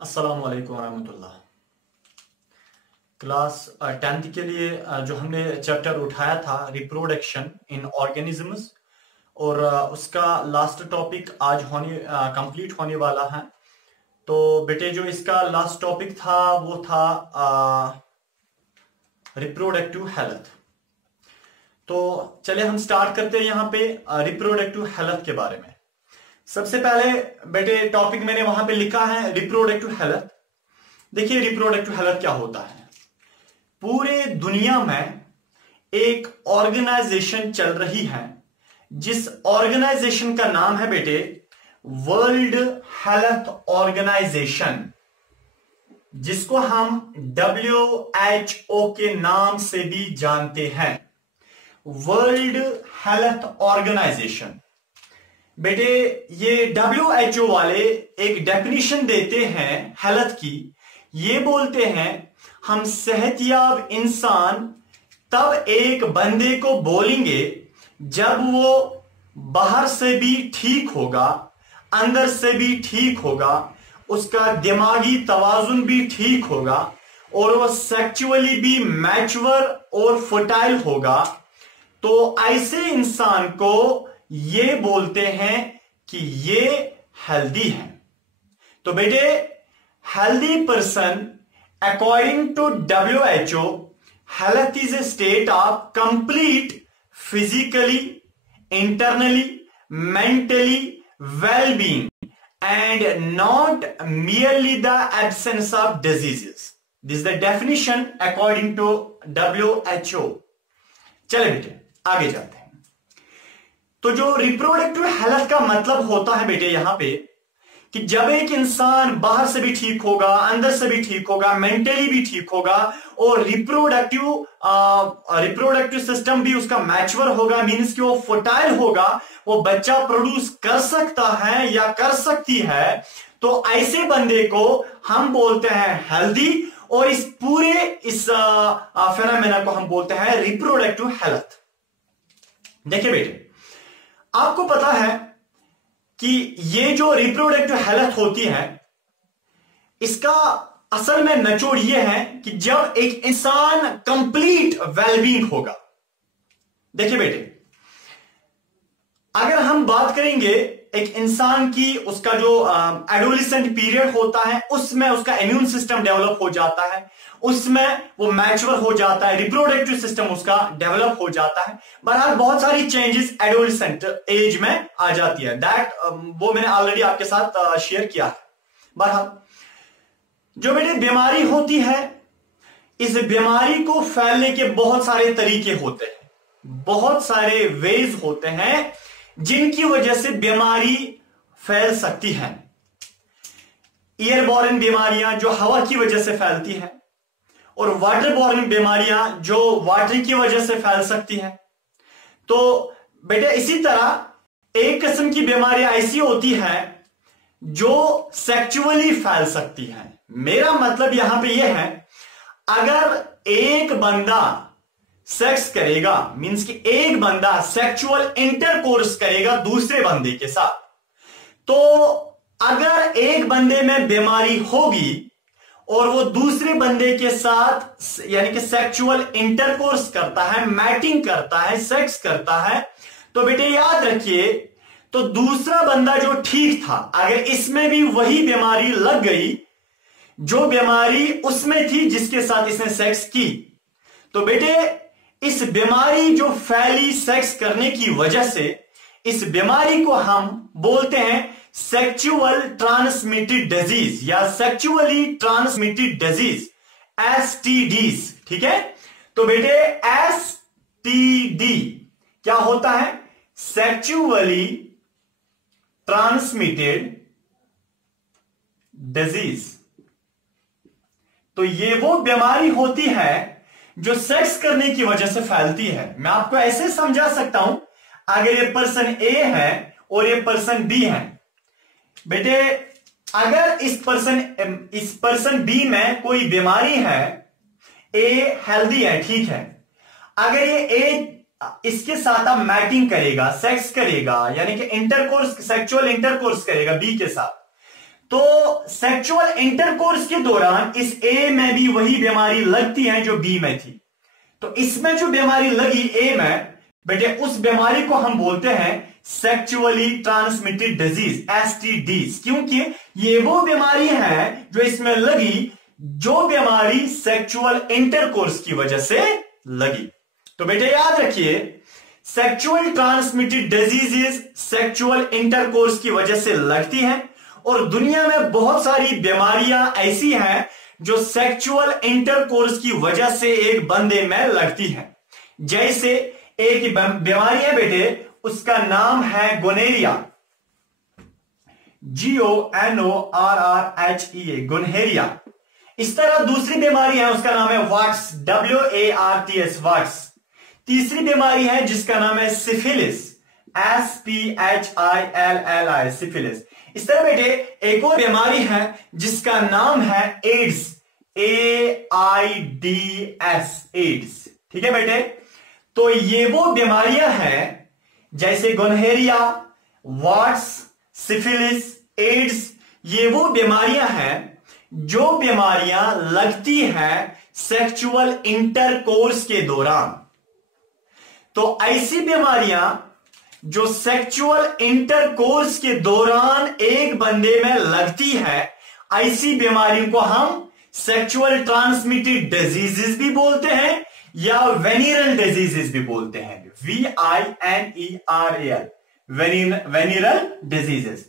अस्सलाम वालेकुम रहमतुल्लाह। क्लास 10th के लिए जो हमने चैप्टर उठाया था रिप्रोडक्शन इन ऑर्गेनिजम्स और उसका लास्ट टॉपिक आज कंप्लीट होने वाला है। तो बेटे जो इसका लास्ट टॉपिक था वो था रिप्रोडक्टिव हेल्थ। तो चले हम स्टार्ट करते हैं यहाँ पे रिप्रोडक्टिव हेल्थ के बारे में। सबसे पहले बेटे टॉपिक मैंने वहां पे लिखा है रिप्रोडक्टिव हेल्थ। देखिए रिप्रोडक्टिव हेल्थ क्या होता है। पूरे दुनिया में एक ऑर्गेनाइजेशन चल रही है जिस ऑर्गेनाइजेशन का नाम है बेटे वर्ल्ड हेल्थ ऑर्गेनाइजेशन, जिसको हम WHO के नाम से भी जानते हैं, वर्ल्ड हेल्थ ऑर्गेनाइजेशन। बेटे ये WHO वाले एक डेफिनेशन देते हैं हेल्थ की। ये बोलते हैं हम सेहतयाब इंसान तब एक बंदे को बोलेंगे जब वो बाहर से भी ठीक होगा, अंदर से भी ठीक होगा, उसका दिमागी तवाजुन भी ठीक होगा और वो सेक्सुअली भी मैच्योर और फर्टाइल होगा। तो ऐसे इंसान को ये बोलते हैं कि ये हेल्दी है। तो बेटे healthy person according to WHO, health is a state of complete physically, internally, mentally well-being and not merely the absence of diseases. This is the definition according to WHO. चले बेटे आगे जाते हैं। तो जो रिप्रोडक्टिव हेल्थ का मतलब होता है बेटे यहां पे कि जब एक इंसान बाहर से भी ठीक होगा, अंदर से भी ठीक होगा, मेंटली भी ठीक होगा और रिप्रोडक्टिव सिस्टम भी उसका मैच्योर होगा, मींस कि वो फर्टाइल होगा, वो बच्चा प्रोड्यूस कर सकता है या कर सकती है, तो ऐसे बंदे को हम बोलते हैं हेल्दी और इस फेनोमेना को हम बोलते हैं रिप्रोडक्टिव हेल्थ। देखिए बेटे आपको पता है कि ये जो रिप्रोडक्टिव हेल्थ होती है इसका असल में निचोड़ ये है कि जब एक इंसान कंप्लीट वेलबींग होगा। देखिए बेटे अगर हम बात करेंगे एक इंसान की, उसका जो एडोलेसेंट पीरियड होता है उसमें उसका इम्यून सिस्टम डेवलप हो जाता है, उसमें वो मैच्योर हो जाता है, रिप्रोडक्टिव सिस्टम उसका डेवलप हो जाता है। बहरहाल बहुत सारी चेंजेस एडोलेसेंट एज में आ जाती है, वो मैंने ऑलरेडी आपके साथ शेयर किया है। बहरहाल जो बेटे बीमारी होती है, इस बीमारी को फैलने के बहुत सारे तरीके होते हैं, बहुत सारे वेज होते हैं जिनकी वजह से बीमारी फैल सकती है। एयरबोर्न बीमारियां जो हवा की वजह से फैलती हैं और वाटरबोर्न बीमारियां जो वाटर की वजह से फैल सकती हैं। तो बेटे इसी तरह एक किस्म की बीमारियां ऐसी होती हैं जो सेक्सुअली फैल सकती हैं। मेरा मतलब यहां पे यह है अगर एक बंदा सेक्स करेगा, मींस कि एक बंदा सेक्सुअल इंटरकोर्स करेगा दूसरे बंदे के साथ, तो अगर एक बंदे में बीमारी होगी और वो दूसरे बंदे के साथ यानी कि सेक्सुअल इंटरकोर्स करता है, मैटिंग करता है, सेक्स करता है, तो बेटे याद रखिए तो दूसरा बंदा जो ठीक था अगर इसमें भी वही बीमारी लग गई जो बीमारी उसमें थी जिसके साथ इसने सेक्स की, तो बेटे इस बीमारी जो फैली सेक्स करने की वजह से, इस बीमारी को हम बोलते हैं सेक्सुअल ट्रांसमिटेड डिजीज या सेक्सुअली ट्रांसमिटेड डिजीज, STDs। ठीक है, तो बेटे STD क्या होता है? Sexually transmitted disease. तो ये वो बीमारी होती है जो सेक्स करने की वजह से फैलती है। मैं आपको ऐसे समझा सकता हूं, अगर ये पर्सन A है और ये पर्सन B है, बेटे अगर इस पर्सन B में कोई बीमारी है, A हेल्दी है, ठीक है, अगर ये A इसके साथ आप मैटिंग करेगा, सेक्स करेगा, यानी कि इंटरकोर्स, सेक्सुअल इंटरकोर्स करेगा B के साथ, तो सेक्सुअल इंटरकोर्स के दौरान इस ए में भी वही बीमारी लगती है जो बी में थी। तो इसमें जो बीमारी लगी ए में बेटे, उस बीमारी को हम बोलते हैं सेक्सुअली ट्रांसमिटेड डिजीज, एसटीडीज, क्योंकि ये वो बीमारी है जो इसमें लगी, जो बीमारी सेक्सुअल इंटरकोर्स की वजह से लगी। तो बेटे याद रखिए, sexual transmitted diseases sexual intercourse की वजह से लगती हैं, और दुनिया में बहुत सारी बीमारियां ऐसी हैं जो सेक्सुअल इंटरकोर्स की वजह से एक बंदे में लगती हैं। जैसे एक बीमारी है बेटे, उसका नाम है गोनेरिया, GONORRHEA, गोनहेरिया। इस तरह दूसरी बीमारी है, उसका नाम है वाट्स, WARTS, वाट्स। तीसरी बीमारी है जिसका नाम है सिफिलिस, SPHILLI, सिफिलिस। इस तरह बेटे एक और बीमारी है जिसका नाम है एड्स, AIDS, एड्स। ठीक है बेटे, तो ये वो बीमारियां हैं जैसे गोनहेरिया, वाट्स, सिफिलिस, एड्स, ये वो बीमारियां हैं जो बीमारियां लगती हैं सेक्सुअल इंटरकोर्स के दौरान। तो ऐसी बीमारियां जो सेक्सुअल इंटरकोर्स के दौरान एक बंदे में लगती है, ऐसी बीमारियों को हम सेक्सुअल ट्रांसमिटेड डिजीजेस भी बोलते हैं या वेनिरल डिजीजेस भी बोलते हैं, VINERAL, वेनिरल डिजीजेस।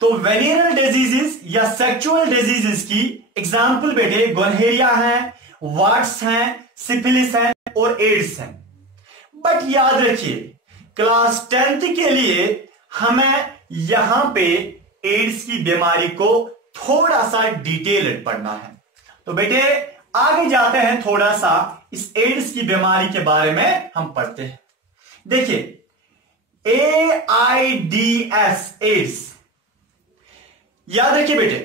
तो वेनिरल डिजीजेस या सेक्सुअल डिजीजेस की एग्जाम्पल बेटे गोनहेरिया है, वाट्स हैं, सिफिलिस हैं और एड्स हैं। बट याद रखिए, क्लास 10th के लिए हमें यहां पे एड्स की बीमारी को थोड़ा सा डिटेल्ड पढ़ना है। तो बेटे आगे जाते हैं, थोड़ा सा इस एड्स की बीमारी के बारे में हम पढ़ते हैं। देखिए AIDS, एड्स, याद रखिए बेटे,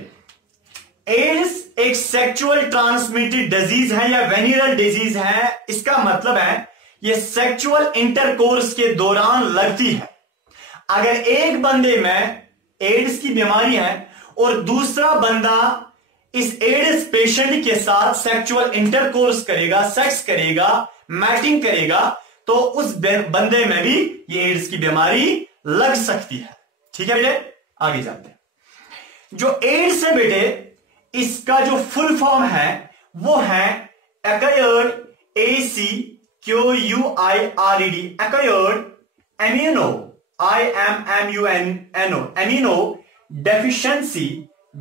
एड्स एक सेक्सुअल ट्रांसमिटेड डिजीज है या वेनिरल डिजीज है। इसका मतलब है ये सेक्सुअल इंटरकोर्स के दौरान लगती है। अगर एक बंदे में एड्स की बीमारी है और दूसरा बंदा इस एड्स पेशेंट के साथ सेक्सुअल इंटरकोर्स करेगा, सेक्स करेगा, मैटिंग करेगा, तो उस बंदे में भी ये एड्स की बीमारी लग सकती है। ठीक है बेटे, आगे जाते हैं। जो एड्स है बेटे, इसका जो फुल फॉर्म है वो है acquired, ACQUIRED, acquired amino, IMMUNO, amino deficiency,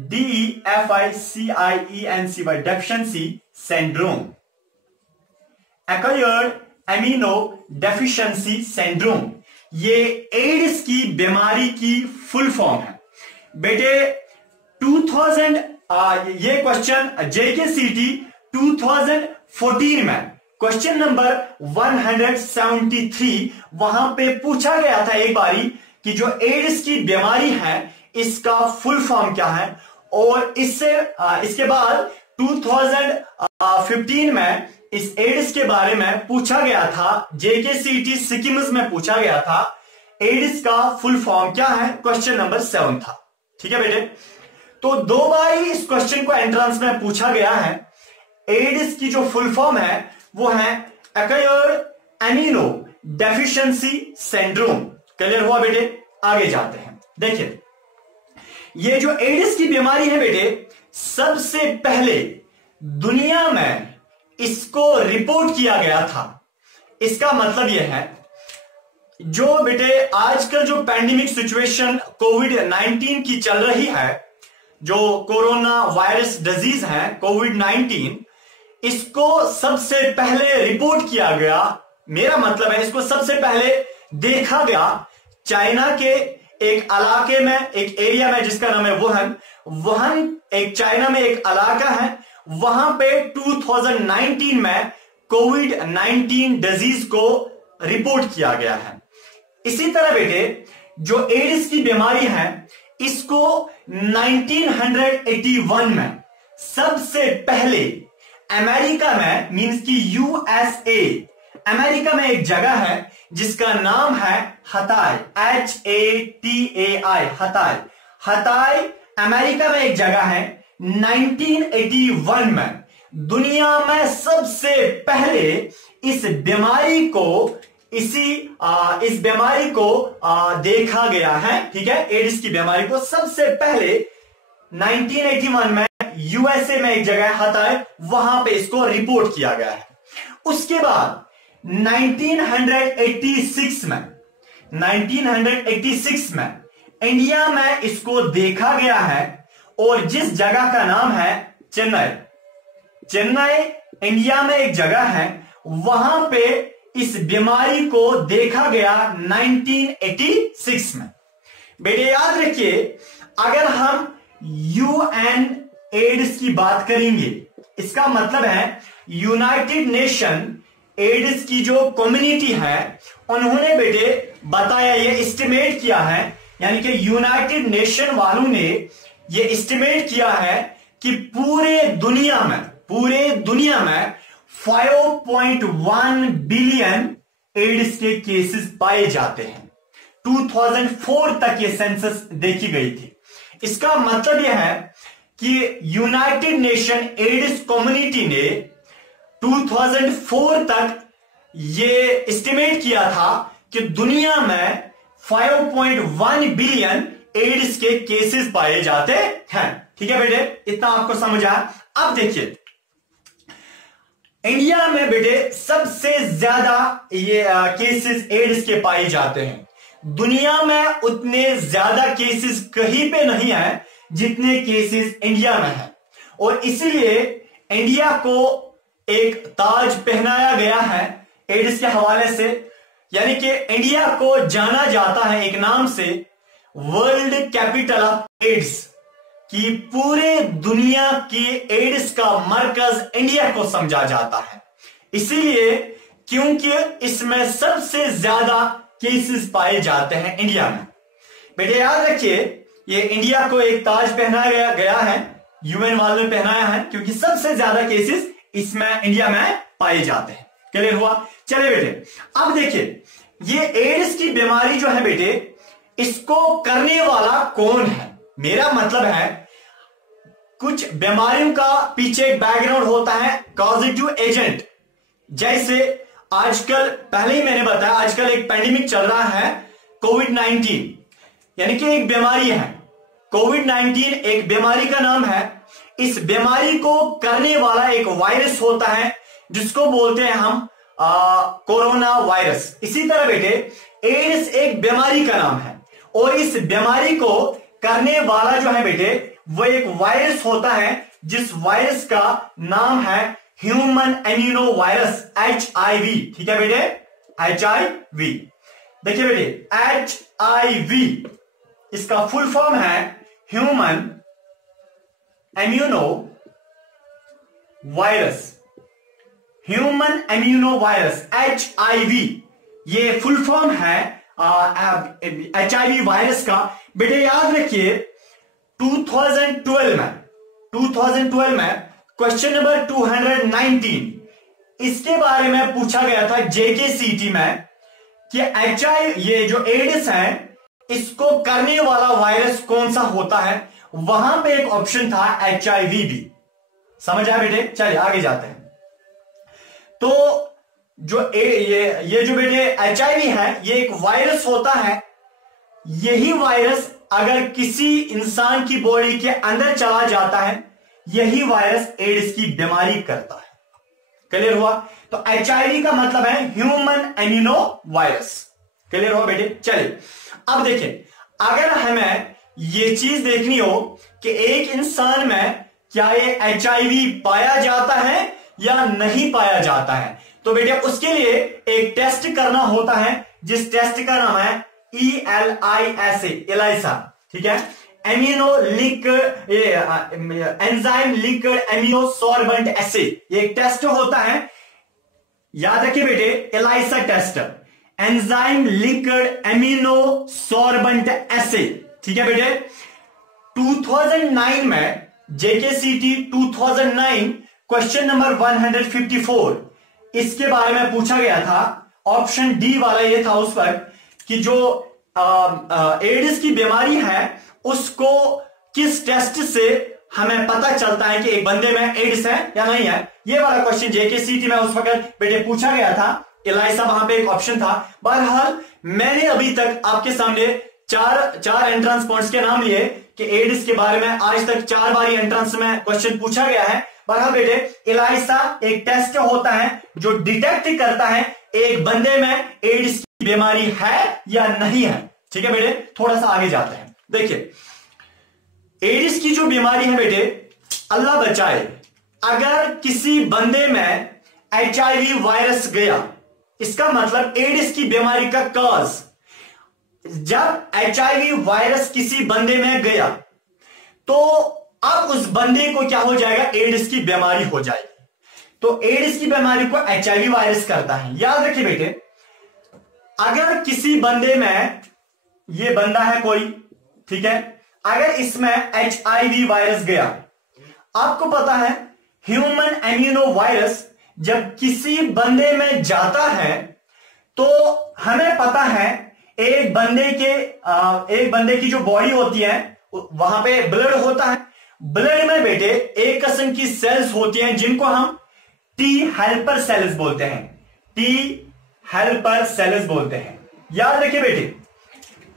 DEFICIENCY, deficiency syndrome, acquired amino deficiency syndrome, ये एड्स की बीमारी की फुल फॉर्म है बेटे। 2000 ये क्वेश्चन JKCT 2014 में क्वेश्चन नंबर 173 वहां पे पूछा गया था एक बारी कि जो एड्स की बीमारी है इसका फुल फॉर्म क्या है, और इसके बाद 2015 में इस एड्स के बारे में पूछा गया था, JKCT सिक्किम्स में पूछा गया था एड्स का फुल फॉर्म क्या है, क्वेश्चन नंबर 7 था। ठीक है बेटे, तो 2 बार ही इस क्वेश्चन को एंट्रेंस में पूछा गया है। एड्स की जो फुल फॉर्म है वो है acquired amino deficiency syndrome. Clear हुआ बेटे, आगे जाते हैं। देखिए ये जो एड्स की बीमारी है बेटे, सबसे पहले दुनिया में इसको रिपोर्ट किया गया था। इसका मतलब यह है जो बेटे आजकल जो पैंडेमिक सिचुएशन कोविड-19 की चल रही है, जो कोरोना वायरस डिजीज है कोविड-19, इसको सबसे पहले रिपोर्ट किया गया, मेरा मतलब है इसको सबसे पहले देखा गया चाइना के एक इलाके में, एक एरिया में जिसका नाम है वुहान, एक चाइना में एक इलाका है, वहां पे 2019 में कोविड-19 डिजीज को रिपोर्ट किया गया है। इसी तरह बेटे जो एड्स की बीमारी है इसको 1981 में सबसे पहले अमेरिका में, मींस की USA, अमेरिका में एक जगह है जिसका नाम है हताई, HATAI, हताई अमेरिका में एक जगह है 1981 में दुनिया में सबसे पहले इस बीमारी को देखा गया है। ठीक है, एड्स की बीमारी को सबसे पहले 1981 में यूएसए में एक जगह आता है, वहां पे इसको रिपोर्ट किया गया है। उसके बाद 1986 में इंडिया में इसको देखा गया है, और जिस जगह का नाम है चेन्नई इंडिया में एक जगह है, वहां पे इस बीमारी को देखा गया 1986 में। बेटे याद रखिए, अगर हम यूएन एड्स की बात करेंगे, इसका मतलब है यूनाइटेड नेशन एड्स की जो कम्युनिटी है, उन्होंने बेटे बताया, ये एस्टिमेट किया है, यानी कि यूनाइटेड नेशन वालों ने ये एस्टिमेट किया है कि पूरे दुनिया में 5.1 बिलियन एड्स के केसेस पाए जाते हैं। 2004 तक ये सेंसस देखी गई थी। इसका मतलब यह है कि यूनाइटेड नेशन एड्स कम्युनिटी ने 2004 तक ये एस्टिमेट किया था कि दुनिया में 5.1 बिलियन एड्स के केसेस पाए जाते हैं। ठीक है बेटे, इतना आपको समझ आया। अब देखिए, इंडिया में बेटे सबसे ज्यादा ये केसेस एड्स के पाए जाते हैं। दुनिया में उतने ज्यादा केसेस कहीं पे नहीं है जितने केसेस इंडिया में है, और इसीलिए इंडिया को एक ताज पहनाया गया है एड्स के हवाले से, यानी कि इंडिया को जाना जाता है एक नाम से वर्ल्ड कैपिटल ऑफ एड्स, कि पूरे दुनिया की एड्स का मरकज इंडिया को समझा जाता है। इसीलिए क्योंकि इसमें सबसे ज्यादा केसेस पाए जाते हैं इंडिया में। बेटे याद रखिए, ये इंडिया को एक ताज पहनाया गया है, यूएन वालों ने पहनाया है, क्योंकि सबसे ज्यादा केसेस इसमें इंडिया में पाए जाते हैं। क्लियर हुआ? चले बेटे, अब देखिए, ये एड्स की बीमारी जो है बेटे, इसको करने वाला कौन है? मेरा मतलब है, कुछ बीमारियों का पीछे एक बैकग्राउंड होता है, कॉजेटिव एजेंट। जैसे आजकल, पहले ही मैंने बताया, आजकल एक पैंडेमिक चल रहा है कोविड-19, यानी कि एक बीमारी है कोविड-19, एक बीमारी का नाम है। इस बीमारी को करने वाला एक वायरस होता है जिसको बोलते हैं हम कोरोना वायरस। इसी तरह बेटे, एड्स एक बीमारी का नाम है, और इस बीमारी को करने वाला जो है बेटे, वो एक वायरस होता है, जिस वायरस का नाम है ह्यूमन इम्यूनो वायरस, HIV। ठीक है बेटे, HIV। देखिए बेटे, HIV इसका फुल फॉर्म है human immuno virus. Human immuno virus HIV, ये फुल फॉर्म है HIV वायरस का। बेटे याद रखिए, 2012 में क्वेश्चन नंबर 219 इसके बारे में पूछा गया था JKCT में कि ये जो एड्स है, इसको करने वाला वायरस कौन सा होता है। वहां पे एक ऑप्शन था HIV भी। समझ आया बेटे? चलिए आगे जाते हैं। तो जो ये जो बेटे HIV है, ये एक वायरस होता है। यही वायरस अगर किसी इंसान की बॉडी के अंदर चला जाता है, यही वायरस एड्स की बीमारी करता है। क्लियर हुआ? तो HIV का मतलब है ह्यूमन इम्यूनो वायरस। क्लियर हुआ बेटे? चलिए अब देखिए, अगर हमें ये चीज देखनी हो कि एक इंसान में क्या ये HIV पाया जाता है या नहीं पाया जाता है, तो बेटे उसके लिए एक टेस्ट करना होता है, जिस टेस्ट का नाम है ELISA। ठीक है, एंजाइम लिंक्ड इम्यूनोसॉर्बेंट एसे, ये एक टेस्ट होता है। याद रखिए बेटे, ELISA test, enzyme linked immunosorbent assay. ठीक है बेटे, 2009 में JKCT 2009 क्वेश्चन नंबर 154 इसके बारे में पूछा गया था। ऑप्शन डी वाला ये था उस पर कि जो एड्स की बीमारी है, उसको किस टेस्ट से हमें पता चलता है कि एक बंदे में एड्स है या नहीं है? ये वाला क्वेश्चन जेकेसीटी में उस वक्त बेटे पूछा गया था। एलाइसा वहां पे एक ऑप्शन था। बहरहाल मैंने अभी तक आपके सामने चार एंट्रेंस पॉइंट्स के नाम लिए कि एड्स के बारे में आज तक 4 बार एंट्रेंस में क्वेश्चन पूछा गया है। बहरहाल बेटे एलाइसा एक टेस्ट होता है जो डिटेक्ट करता है एक बंदे में एड्स की बीमारी है या नहीं है। ठीक है बेटे, थोड़ा सा आगे जाते हैं। देखिए एड्स की जो बीमारी है बेटे, अल्लाह बचाए, अगर किसी बंदे में HIV वायरस गया, इसका मतलब एड्स की बीमारी का कॉज, जब HIV वायरस किसी बंदे में गया तो अब उस बंदे को क्या हो जाएगा? एड्स की बीमारी हो जाएगी। तो एड्स की बीमारी को HIV वायरस करता है। याद रखिए बेटे, अगर किसी बंदे में, ये बंदा है कोई, ठीक है, अगर इसमें HIV वायरस गया, आपको पता है ह्यूमन एम्यूनो वायरस जब किसी बंदे में जाता है तो हमें पता है एक बंदे की जो बॉडी होती है वहां पे ब्लड होता है। ब्लड में बेटे एक किस्म की सेल्स होती हैं जिनको हम टी हेल्पर सेल्स बोलते हैं। टी हेल्पर सेल्स बोलते हैं। याद रखिए बेटे,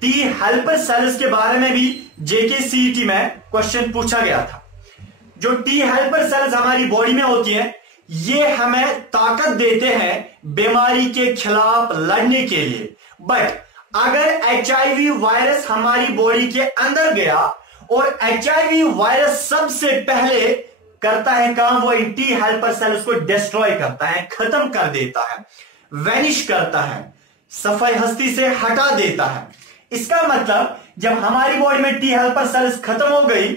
टी हेल्पर सेल्स के बारे में भी जेकेसीटी में क्वेश्चन पूछा गया था। जो टी हेल्पर सेल्स हमारी बॉडी में होती हैं, ये हमें ताकत देते हैं बीमारी के खिलाफ लड़ने के लिए। बट अगर HIV वायरस हमारी बॉडी के अंदर गया और HIV वायरस सबसे पहले करता है काम, वो टी हेल्पर सेल्स को डिस्ट्रॉय करता है, खत्म कर देता है, वैनिश करता है, सफाई हस्ती से हटा देता है। इसका मतलब जब हमारी बॉडी में टी हेल्पर सेल्स खत्म हो गई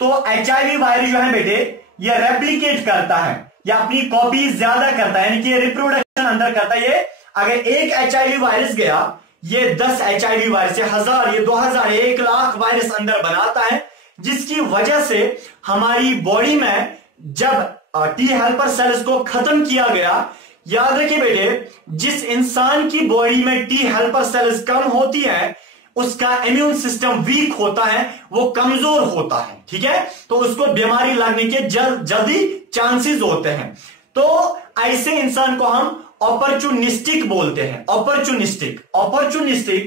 तो HIV वायरस जो है बेटे ये रेप्लिकेट करता है या अपनी कॉपी ज्यादा करता है, यानी कि रिप्रोडक्शन अंदर करता है। ये अगर एक HIV वायरस गया, ये 10 HIV वायरस, ये 1000, ये 2000, 1 लाख वायरस अंदर बनाता है, जिसकी वजह से हमारी बॉडी में जब टी हेल्पर सेल्स को खत्म किया गया, याद रखिए बेटे, जिस इंसान की बॉडी में टी हेल्पर सेल्स कम होती है उसका इम्यून सिस्टम वीक होता है, वो कमजोर होता है। ठीक है, तो उसको बीमारी लगने के जल्दी चांसेस होते हैं। तो ऐसे इंसान को हम ऑपर्चुनिस्टिक बोलते हैं। ऑपर्चुनिस्टिक OPPUR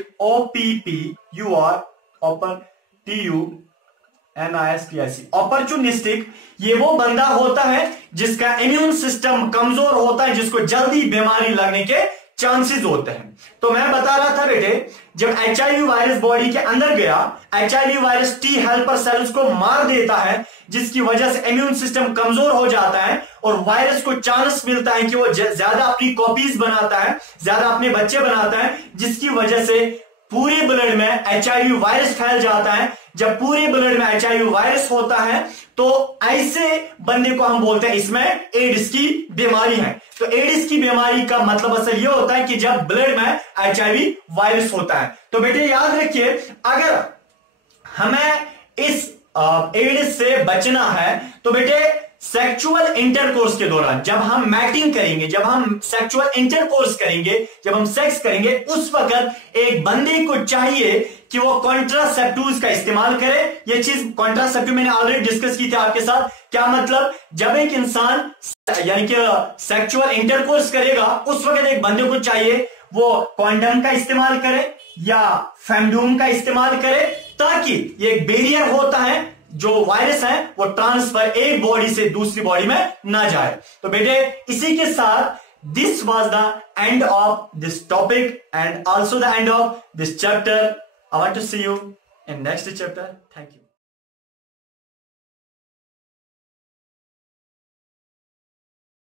ऑपर्चुनिस्टिक ये वो बंदा होता है जिसका इम्यून सिस्टम कमजोर होता है, जिसको जल्दी बीमारी लगने के चांसेस होते हैं। तो मैं बता रहा था बेटे, जब HIV वायरस बॉडी के अंदर गया, HIV virus T helper cells को मार देता है, जिसकी वजह से इम्यून सिस्टम कमजोर हो जाता है और वायरस को चांस मिलता है कि वो ज्यादा अपनी कॉपीज बनाता है, ज्यादा अपने बच्चे बनाता है, जिसकी वजह से पूरे ब्लड में HIV वायरस फैल जाता है। जब पूरे ब्लड में HIV वायरस होता है तो ऐसे बंदे को हम बोलते हैं इसमें एड्स की बीमारी है। तो एड्स की बीमारी का मतलब असल ये होता है कि जब ब्लड में HIV वायरस होता है। तो बेटे याद रखिए, अगर हमें इस एड्स से बचना है तो बेटे सेक्सुअल इंटरकोर्स के दौरान जब हम मैटिंग करेंगे, जब हम सेक्सुअल इंटरकोर्स करेंगे, जब हम सेक्स करेंगे, उस वक्त एक बंदे को चाहिए कि वो कॉन्ट्रासेप्टिव्स का इस्तेमाल करे। ये चीज कॉन्ट्रासेप्टिव मैंने ऑलरेडी डिस्कस की थी आपके साथ। क्या मतलब, जब एक इंसान यानी कि सेक्सुअल इंटरकोर्स करेगा उस वक्त एक बंदे को चाहिए वो कॉन्डम का इस्तेमाल करे या फेमडूम का इस्तेमाल करे, ताकि ये एक बैरियर होता है, जो वायरस है वो ट्रांसफर एक बॉडी से दूसरी बॉडी में ना जाए। तो बेटे इसी के साथ this was the end of this topic and also the end of this chapter. I want to see you in next chapter. Thank you.